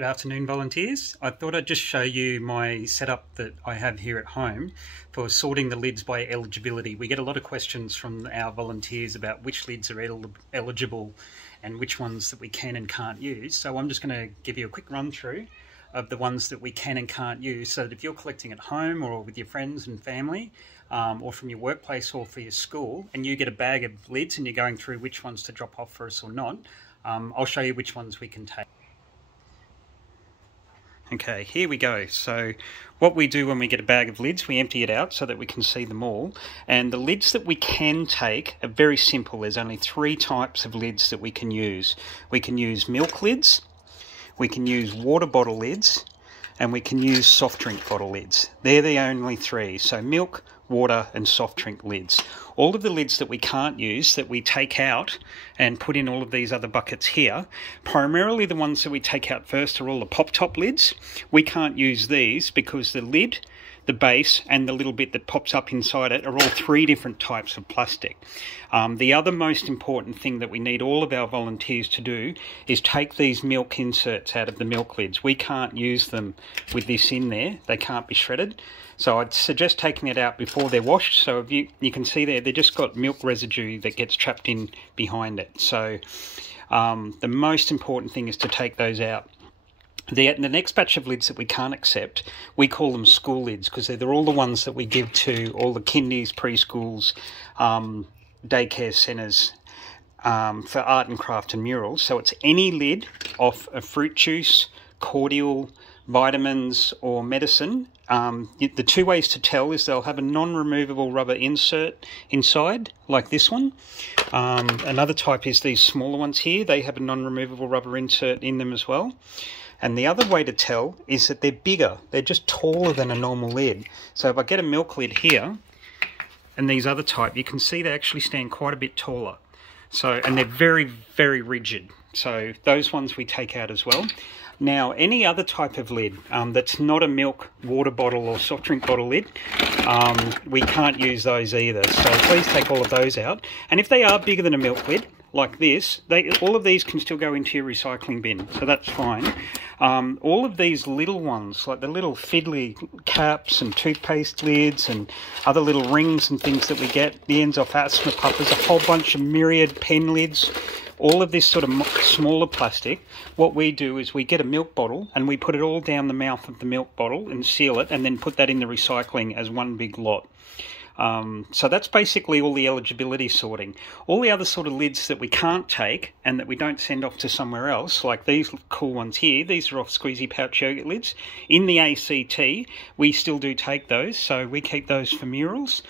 Good afternoon, volunteers. I thought I'd just show you my setup that I have here at home for sorting the lids by eligibility. We get a lot of questions from our volunteers about which lids are eligible and which ones that we can and can't use. So I'm just going to give you a quick run through of the ones that we can and can't use, so that if you're collecting at home or with your friends and family, or from your workplace or for your school, and you get a bag of lids and you're going through which ones to drop off for us or not, I'll show you which ones we can take. Okay, here we go. So what we do when we get a bag of lids, we empty it out so that we can see them all. And the lids that we can take are very simple. There's only three types of lids that we can use. We can use milk lids, we can use water bottle lids, and we can use soft drink bottle lids. They're the only three. So milk, water and soft drink lids. All of the lids that we can't use, that we take out and put in all of these other buckets here, primarily the ones that we take out first are all the pop top lids. We can't use these because the lid, the base and the little bit that pops up inside it are all three different types of plastic. The other most important thing that we need all of our volunteers to do is take these milk inserts out of the milk lids. We can't use them with this in there. They can't be shredded. So I'd suggest taking it out before they're washed. So if you can see there, they've just got milk residue that gets trapped in behind it. So the most important thing is to take those out. The next batch of lids that we can't accept, we call them school lids, because they're all the ones that we give to all the kindies, preschools, daycare centres for art and craft and murals. So it's any lid off a fruit juice, cordial, vitamins or medicine. The two ways to tell is they'll have a non-removable rubber insert inside, like this one. Another type is these smaller ones here. They have a non-removable rubber insert in them as well. And the other way to tell is that they're bigger. They're just taller than a normal lid. So if I get a milk lid here, and these other type, you can see they actually stand quite a bit taller. So, and they're very, very rigid. So those ones we take out as well. Now, any other type of lid that's not a milk, water bottle or soft drink bottle lid, we can't use those either. So please take all of those out. And if they are bigger than a milk lid, like this, all of these can still go into your recycling bin, so that's fine. All of these little ones, like the little fiddly caps and toothpaste lids and other little rings and things that we get, the ends off asthma puffers, a whole bunch of myriad pen lids, all of this sort of smaller plastic, what we do is we get a milk bottle and we put it all down the mouth of the milk bottle and seal it and then put that in the recycling as one big lot. So that's basically all the eligibility sorting. All the other sort of lids that we can't take and that we don't send off to somewhere else, like these cool ones here, these are off Squeezy Pouch yogurt lids. In the ACT, we still do take those, so we keep those for murals.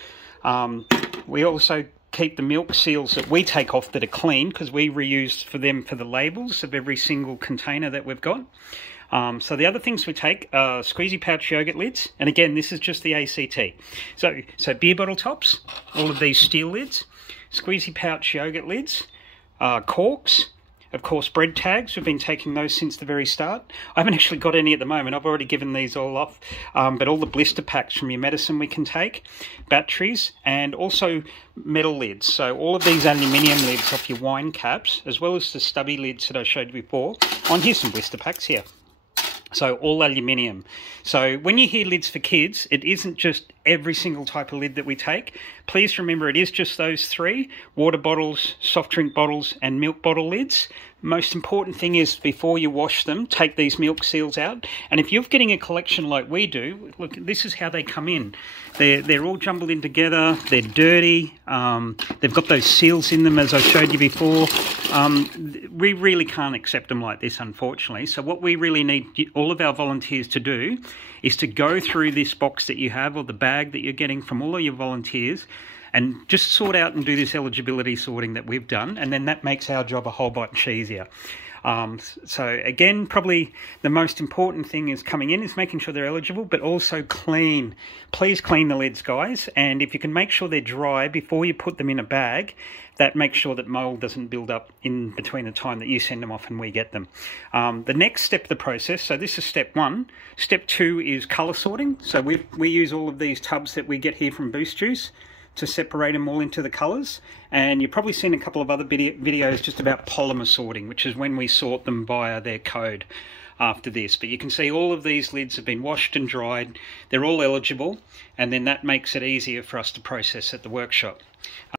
We also keep the milk seals that we take off that are clean, because we reuse for them for the labels of every single container that we've got. So the other things we take are Squeezy Pouch yogurt lids, and again, this is just the ACT. So beer bottle tops, all of these steel lids, Squeezy Pouch yogurt lids, corks, of course bread tags, we've been taking those since the very start. I haven't actually got any at the moment, I've already given these all off, but all the blister packs from your medicine we can take, batteries, and also metal lids. So all of these aluminium lids off your wine caps, as well as the stubby lids that I showed you before. Here's some blister packs here. So all aluminium. So when you hear lids for kids, it isn't just every single type of lid that we take. Please remember it is just those three: water bottles, soft drink bottles and milk bottle lids. Most important thing is, before you wash them, take these milk seals out. And if you're getting a collection like we do, look, this is how they come in. They're all jumbled in together, they're dirty, they've got those seals in them as I showed you before. We really can't accept them like this, unfortunately. So what we really need all of our volunteers to do is to go through this box that you have, or the bag that you're getting from all of your volunteers, and just sort out and do this eligibility sorting that we've done, and then that makes our job a whole bunch easier. So again, probably the most important thing is coming in is making sure they're eligible, but also clean. Please clean the lids, guys, and if you can make sure they're dry before you put them in a bag, that makes sure that mould doesn't build up in between the time that you send them off and we get them. The next step of the process, so this is step one. Step two is colour sorting. So we use all of these tubs that we get here from Boost Juice to separate them all into the colours, and you've probably seen a couple of other videos just about polymer sorting, which is when we sort them via their code. after this. But you can see all of these lids have been washed and dried. They're all eligible, and then that makes it easier for us to process at the workshop.